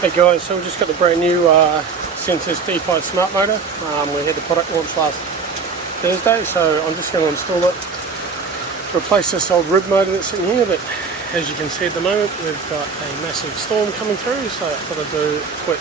Hey guys, so we just got the brand new Sensus D5 Smart Motor. We had the product launch last Thursday, so I'm just going to install it to replace this old rib motor that's sitting here. But as you can see at the moment, we've got a massive storm coming through, so I thought I'd do a quick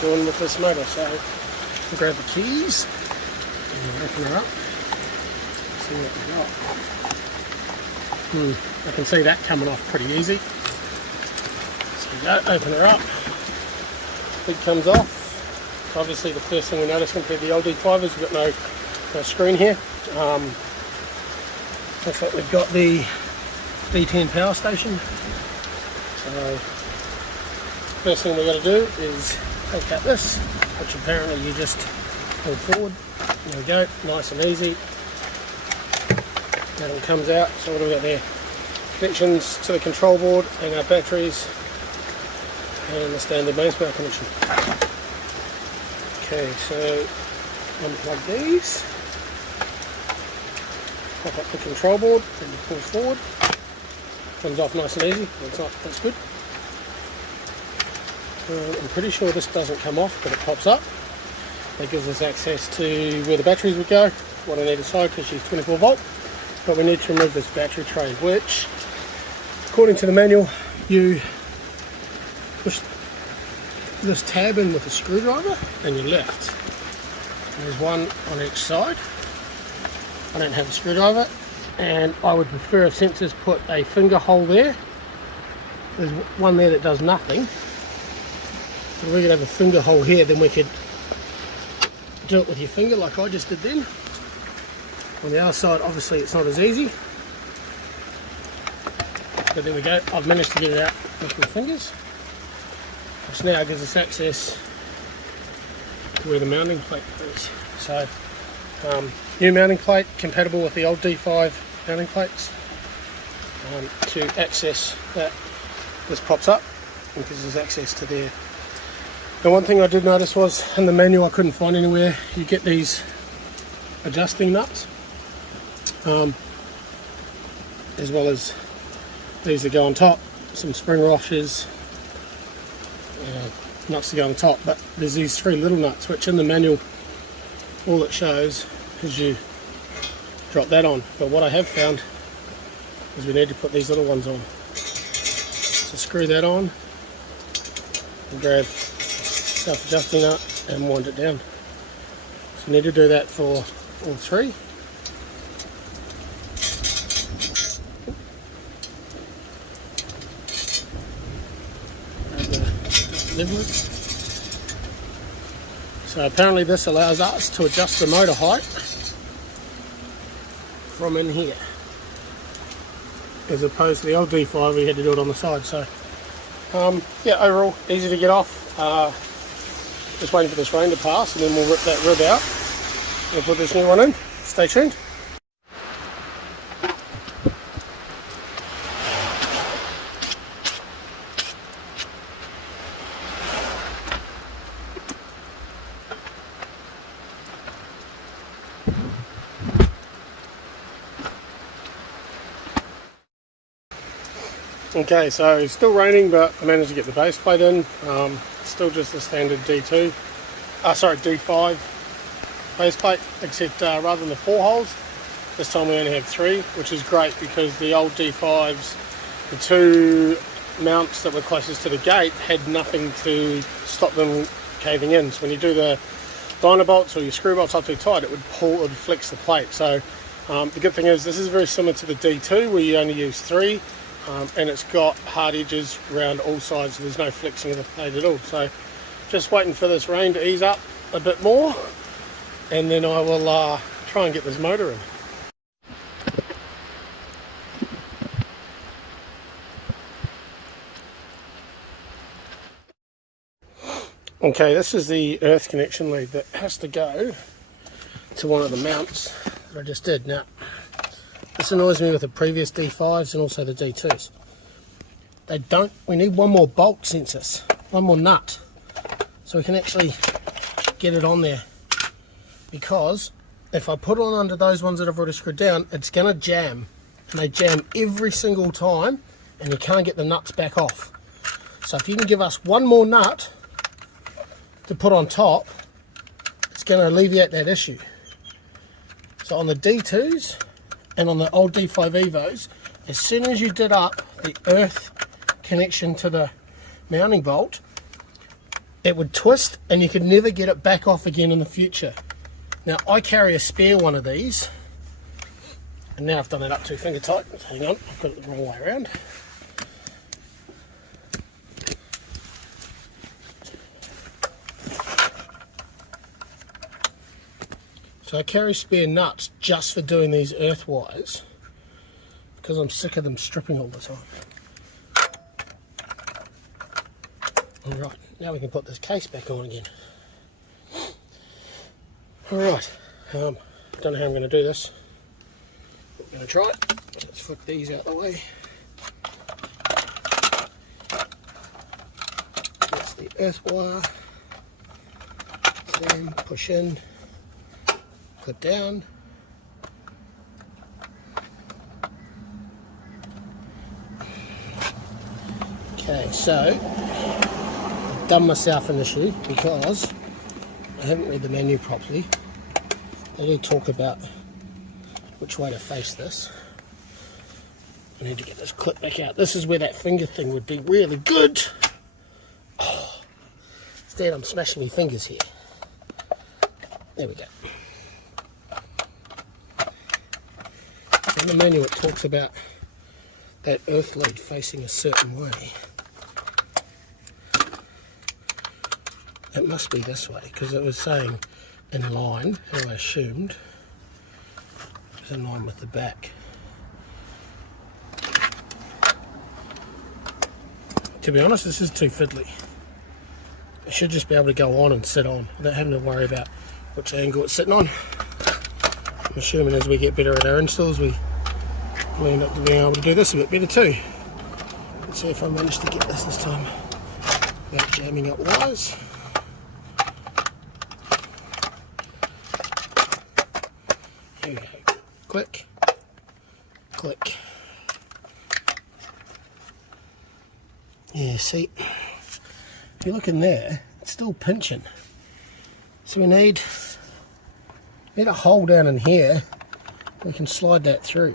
doing with this motor. So I'll grab the keys and open her up. See what we got. I can see that coming off pretty easy. Go, open her up, lid comes off. So obviously the first thing we notice compared to the old D5 is we've got no screen here. Looks like we've got the D10 power station. So first thing we've got to do is take out this, which apparently you just pull forward. There we go, nice and easy. That all comes out. So what do we got there? Connections to the control board and our batteries. And the standard mains power connection. Okay, so unplug these, pop up the control board and you pull forward. Comes off nice and easy. That's good. I'm pretty sure this doesn't come off, but it pops up. That gives us access to where the batteries would go. What I need aside because she's 24 volt. But we need to remove this battery tray, which, according to the manual, you push this tab in with a screwdriver and you're left. There's one on each side. I don't have a screwdriver and I would prefer if Sensus put a finger hole there. There's one there that does nothing. If we could have a finger hole here, then we could do it with your finger like I just did then. On the other side, obviously it's not as easy. But there we go, I've managed to get it out with my fingers. Which now gives us access to where the mounting plate is. So, new mounting plate compatible with the old D5 mounting plates. To access that, this pops up and gives us access to there. The one thing I did notice was in the manual I couldn't find anywhere you get these adjusting nuts, as well as these that go on top, some spring washers. Nuts to go on top, but there's these three little nuts which in the manual all it shows is you drop that on, but what I have found is we need to put these little ones on. So screw that on and grab self-adjusting nut and wind it down. So you need to do that for all three. So apparently this allows us to adjust the motor height from in here, as opposed to the old D5 we had to do it on the side. So yeah, overall easy to get off. Just waiting for this rain to pass and then we'll rip that rib out and put this new one in. Stay tuned. Okay, so it's still raining, but I managed to get the base plate in. Still just the standard D5 base plate, except rather than the 4 holes, this time we only have 3, which is great because the old D5s, the 2 mounts that were closest to the gate had nothing to stop them caving in. So when you do the liner bolts or your screw bolts up too tight, it would flex the plate. So the good thing is this is very similar to the D2 where you only use 3. And it's got hard edges around all sides, so there's no flexing of the plate at all. So just waiting for this rain to ease up a bit more and then I will try and get this motor in. Okay, this is the earth connection lead that has to go to one of the mounts that I just did. Now this annoys me with the previous D5s and also the D2s. We need one more bolt Sensus, one more nut, so we can actually get it on there. Because if I put it on under those ones that I've already screwed down, it's going to jam. And they jam every single time, and you can't get the nuts back off. So So if you can give us one more nut to put on top, it's going to alleviate that issue. So on the D2s and on the old D5 Evos, as soon as you did up the earth connection to the mounting bolt, it would twist and you could never get it back off again in the future. Now I carry a spare one of these, and now I've done it up too finger tight. Hang on, I've got it the wrong way around. So I carry spare nuts just for doing these earth wires, because I'm sick of them stripping all the time. Alright, now we can put this case back on again. Alright, don't know how I'm going to do this. We're going to try it. Let's flick these out the way. That's the earth wire. Then push in, clip down. Okay, so I've done myself an issue because I haven't read the menu properly. They do talk about which way to face this. I need to get this clip back out. This is where that finger thing would be really good. Oh, instead I'm smashing my fingers here. There we go. In the menu it talks about that earth lead facing a certain way. It must be this way, because it was saying in line, and I assumed it was in line with the back. To be honest, this is too fiddly. It should just be able to go on and sit on without having to worry about which angle it's sitting on. I'm assuming as we get better at our installs, we end up being able to do this a bit better too. Let's see if I manage to get this time without jamming up wires. Here we go. Click, click. Yeah, see, if you look in there, it's still pinching. So we need a hole down in here. We can slide that through.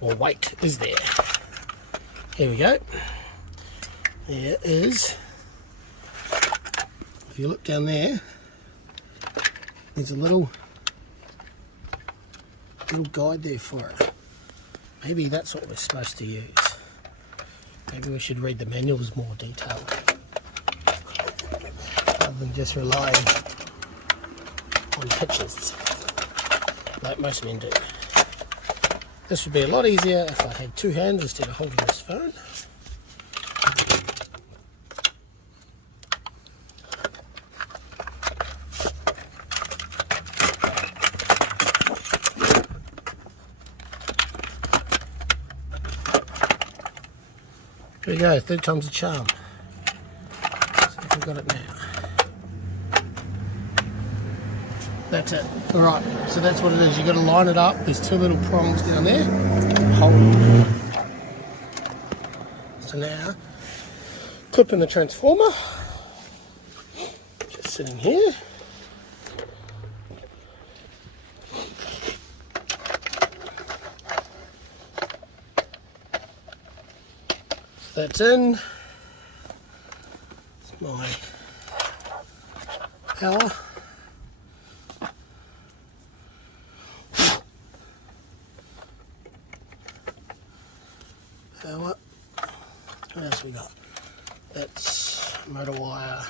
Or weight is there. Here we go. There is. If you look down there, there's a little guide there for it. Maybe that's what we're supposed to use. Maybe we should read the manuals more detailed, rather than just relying on pictures like most men do. This would be a lot easier if I had two hands instead of holding this phone. There we go, third time's a charm. See if we've got it now. That's it. Alright, so that's what it is. You've got to line it up. There's two little prongs down there. Hold it. So now, clip in the transformer. Just sitting here. That's in. It's my power. Power. What else we got? That's motor wire.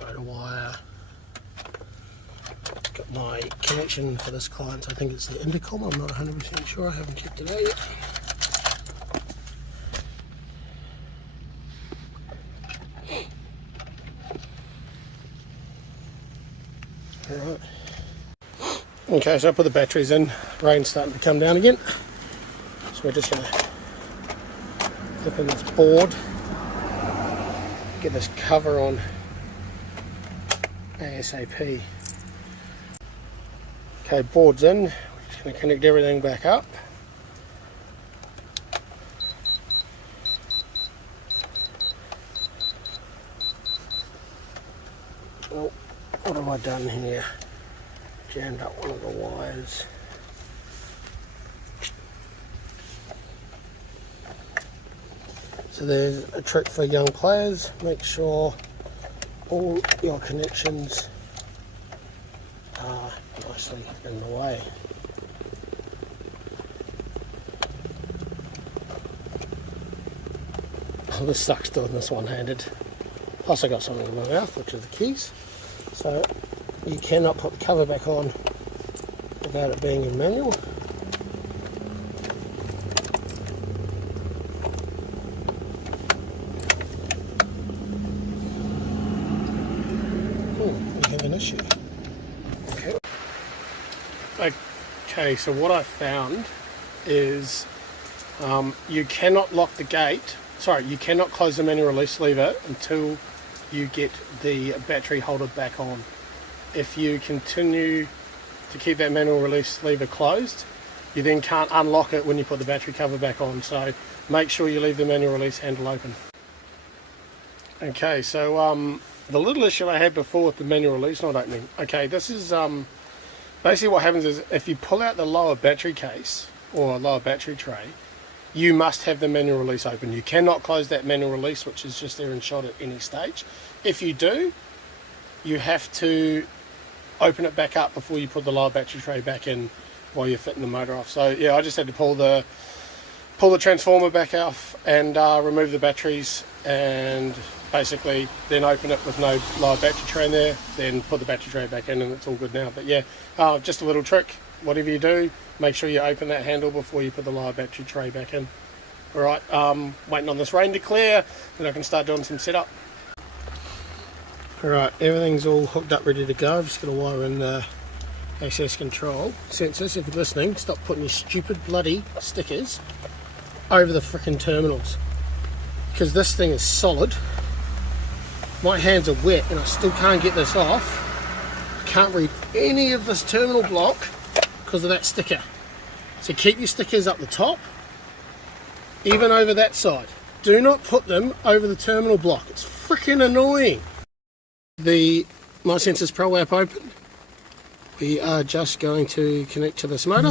Motor wire. Got my connection for this client. I think it's the intercom. I'm not 100% sure. I haven't checked it out yet. Alright. Okay, so I put the batteries in. Rain's starting to come down again. So we're just going to clip in this board. Get this cover on ASAP. Okay, board's in. We're just Going to connect everything back up. Oh, what have I done here? Jammed up one of the wires. So there's a trick for young players. Make sure all your connections are nicely in the way. Oh, this sucks doing this one-handed. Plus I got something in my mouth, which is the keys. So you cannot put the cover back on without it being in manual. We have an issue. Okay, so what I found is you cannot lock the gate. Sorry, you cannot close the manual release lever until you get the battery holder back on. If you continue to keep that manual release lever closed, you then can't unlock it when you put the battery cover back on. So make sure you leave the manual release handle open. Okay, so the little issue I had before with the manual release not opening. Okay, this is basically what happens is if you pull out the lower battery case or lower battery tray, you must have the manual release open. You cannot close that manual release, which is just there and shot at any stage. If you do, you have to open it back up before you put the lower battery tray back in while you're fitting the motor off. So yeah, I just had to pull the transformer back off and remove the batteries, and basically then open it with no lower battery tray in there, then put the battery tray back in, and it's all good now. But yeah, just a little trick. Whatever you do, make sure you open that handle before you put the lower battery tray back in. Alright, waiting on this rain to clear, then I can start doing some setup. Alright, everything's all hooked up, ready to go. I've just got to wire in the access control sensors. If you're listening, stop putting your stupid bloody stickers over the frickin' terminals, because this thing is solid. My hands are wet and I still can't get this off. Can't read any of this terminal block because of that sticker. So keep your stickers up the top, even over that side. Do not put them over the terminal block. It's freaking annoying. The MySensors Pro app open. We are just going to connect to this motor.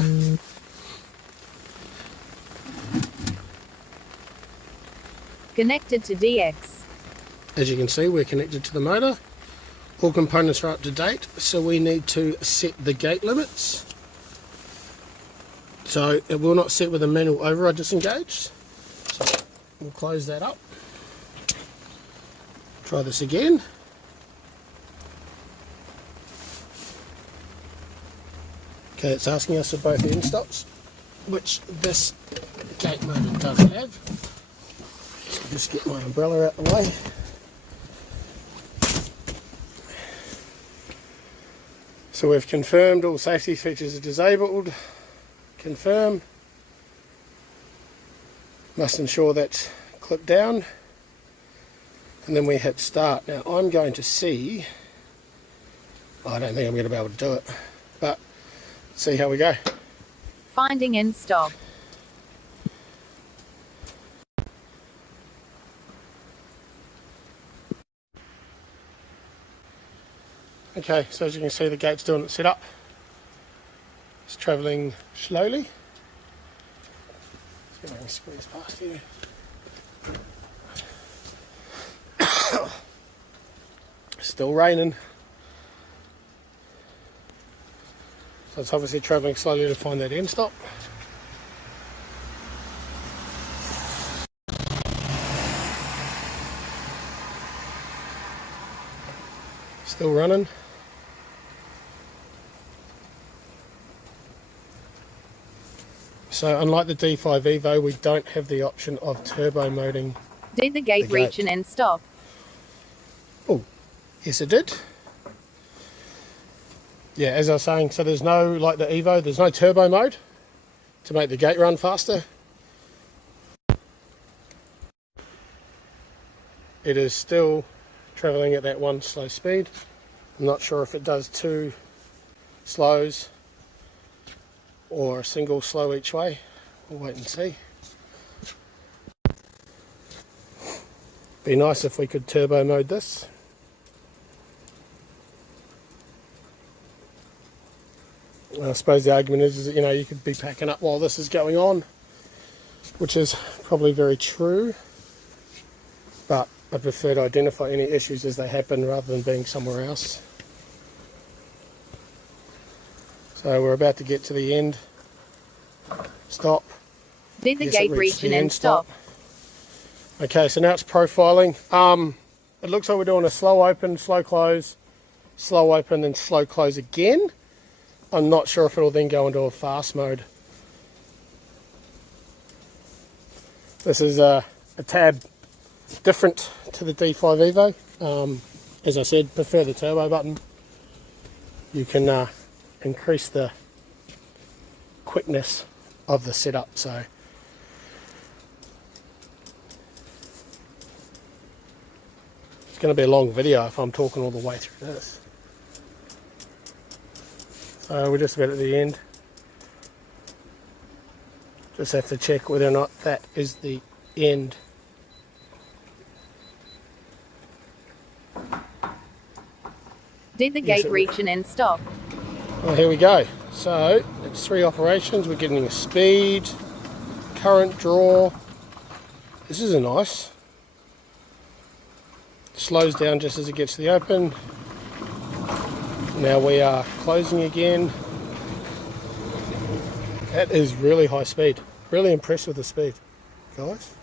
Connected to DX. As you can see, we're connected to the motor. All components are up to date, so we need to set the gate limits. So it will not set with a manual override disengaged. So we'll close that up. Try this again. Okay, it's asking us for both end stops, which this gate motor does have. So I'll just get my umbrella out the way. So we've confirmed all safety features are disabled. Confirm. Must ensure that's clipped down. And then we hit start. Now I'm going to see, I don't think I'm going to be able to do it, but see how we go. Finding end stop. Okay, so as you can see, the gate's doing its setup. It's travelling slowly. Let's see if I can squeeze past here. Still raining. So it's obviously travelling slowly to find that end stop. Still running. So unlike the D5 Evo, we don't have the option of turbo moding. Did the gate reach an end stop? Oh, yes it did. Yeah, as I was saying, so there's no, like the Evo, there's no turbo mode to make the gate run faster. It is still travelling at that one slow speed. I'm not sure if it does two slows or a single slow each way. We'll wait and see. Be nice if we could turbo mode this. I suppose the argument is that, you know, you could be packing up while this is going on, which is probably very true, but I prefer to identify any issues as they happen rather than being somewhere else. So we're about to get to the end. Stop. Then the Yes, gate it reached region the and end stop. Okay, so now it's profiling. It looks like we're doing a slow open, slow close, slow open, and slow close again. I'm not sure if it'll then go into a fast mode. This is a tad different to the D5 Evo. As I said, prefer the turbo button. You can increase the quickness of the setup. So it's going to be a long video if I'm talking all the way through this. So we're just about at the end. Just have to check whether or not that is the end. Then the Yes, gate region and stop. Well, here we go. So it's 3 operations. We're getting a speed, current draw. This is a nice. Slows down just as it gets to the open. Now we are closing again. That is really high speed. Really impressed with the speed, guys.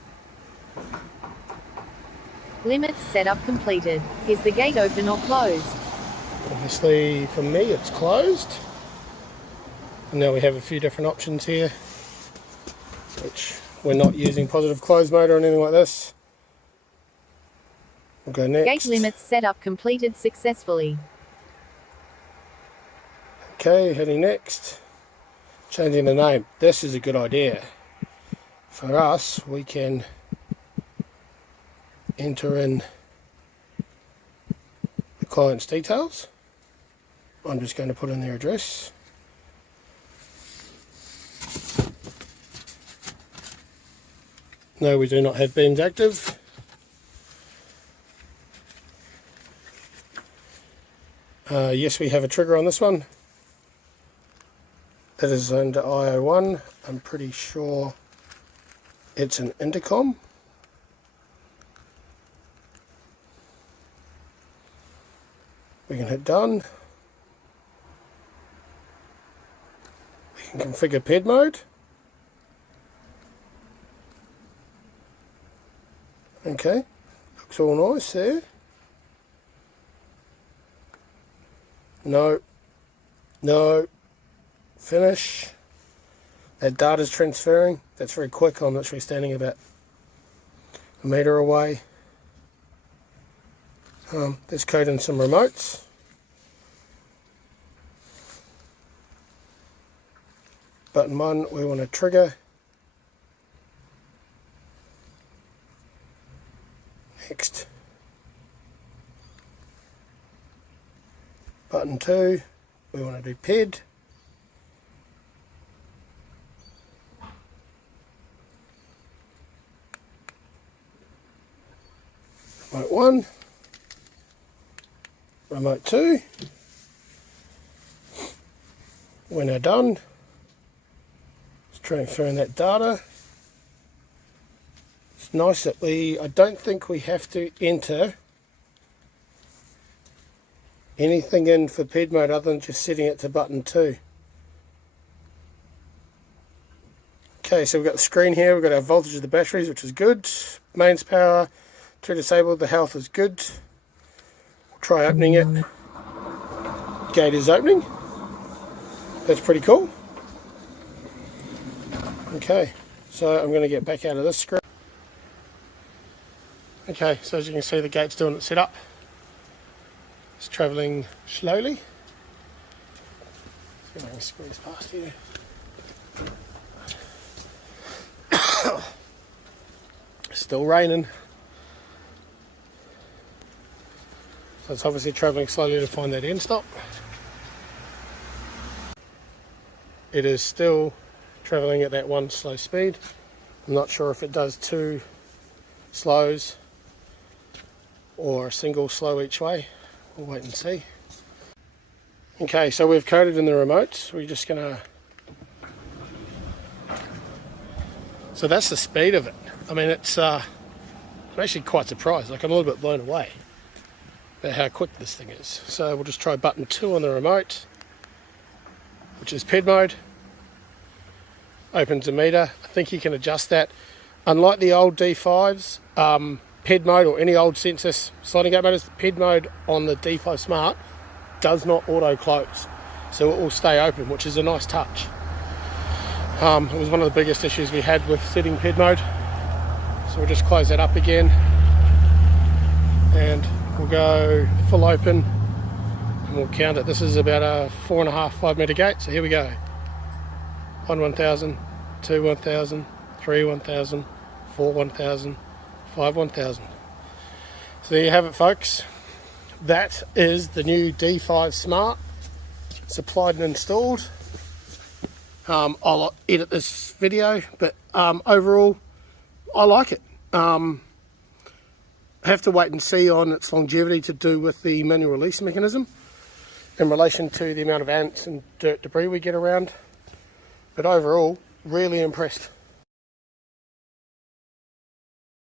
Limits setup completed. Is the gate open or closed? Obviously for me it's closed. And now we have a few different options here, which we're not using positive close mode or anything like this. We'll go next. Gate limits setup completed successfully. Okay, heading next. Changing the name. This is a good idea. For us, we can enter in the client's details. I'm just going to put in their address. No, we do not have beams active. Yes, we have a trigger on this one. That is under IO1. I'm pretty sure it's an intercom. We can hit done. We can configure PED mode. Okay, looks all nice there. No, no, finish. That data's transferring. That's very quick. I'm literally standing about a metre away. There's code in some remotes. Button 1, we want to trigger. Next. Button 2, we want to do PED. Remote 1. Remote 2. We're now done. It's transferring that data. It's nice that I don't think we have to enter anything in for PED mode other than just setting it to button 2. Okay, so we've got the screen here, we've got our voltage of the batteries, which is good. Mains power, 2 disabled, the health is good. We'll try opening it. Gate is opening. That's pretty cool. Okay, so I'm going to get back out of this screen. Okay, so as you can see, the gate's doing its setup. It's travelling slowly. See if I can squeeze past here. Still raining. So it's obviously travelling slowly to find that end stop. it is still travelling at that one slow speed. I'm not sure if it does 2 slows or a single slow each way. We'll wait and see. Okay, so we've coded in the remotes. We're just gonna... So that's the speed of it. I mean, it's... I'm actually quite surprised. Like, I'm a little bit blown away about how quick this thing is. So we'll just try button 2 on the remote, which is PED mode. Opens a meter. I think you can adjust that. Unlike the old D5s, PED mode or any old Sensus sliding gate motors, PED mode on the D5 Smart does not auto close, so it will stay open, which is a nice touch. It was one of the biggest issues we had with setting PED mode, so we'll just close that up again and we'll go full open and we'll count it. This is about a 4.5-5 meter gate, so here we go. 1 1000, 2 1000, 3 1000, 4 1000, 5 1000. So there you have it, folks. That is the new D5 Smart, supplied and installed. I'll edit this video, but overall I like it. I have to wait and see on its longevity to do with the manual release mechanism in relation to the amount of ants and dirt debris we get around, but overall really impressed.